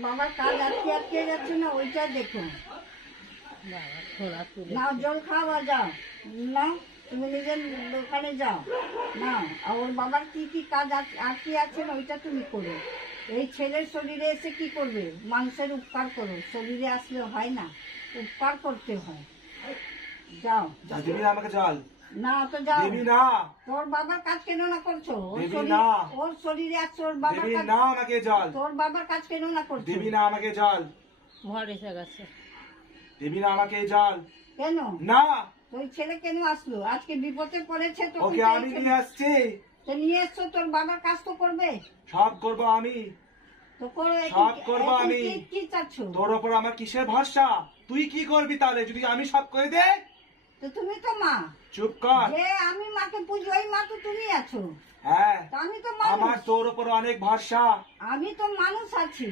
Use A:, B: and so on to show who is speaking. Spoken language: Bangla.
A: বাবার কাজ আটকে আটকে যাচ্ছে না ওইটা দেখো
B: বাবা খোলা তুলে
A: নাও, জল খাওয়া যাও। নাও, তুমি নিজের দোকানে যাও। আর ওর বাবার কি কি কাজ আট- আটকে আছে না, ওইটা তুমি করো। এই ছেলের শরীরে এসে কি করবে? মাংসের উপকার করো। শরীরে আসলে হয় না, উপকার করতে হয়। যাও
C: আমাকে জল।
A: না তো যাও।
C: দিবি না।
A: তোর বাবার কাজ কেন না করছ?
C: দেবী না।
A: ওর শরীরে আছে ওর বাবার
C: দিবি না আমাকে জল।
A: তোর বাবার কাজ কেন না করছ?
C: দিবি না আমাকে জল।
B: ঘর এসে গেছে।
C: দিবি না আমাকে জল।
A: কেন?
C: না।
A: তোর ছেলে কেন আসলো? আজকে বিপদে পড়েছে তো
C: ওকে আমি নিয়ে আসছি।
A: তো নিয়ে এসছো তোর বাবার কাজ তো করবে।
C: সব করব আমি।
A: তো করে
C: সব করব আমি।
A: কি- কি
C: তোর ওপর আমার কিসের ভরসা? তুই কি করবি তাহলে? যদি আমি সব করে দে
A: তো তুমি তো মা।
C: চুপ কর।
A: যে আমি মাকে পুজো ওই মা তো তুমি আছো।
C: হ্যাঁ
A: আমি তো
C: আমার তোর ওপর অনেক ভরসা।
A: আমি তো মানুষ আছি।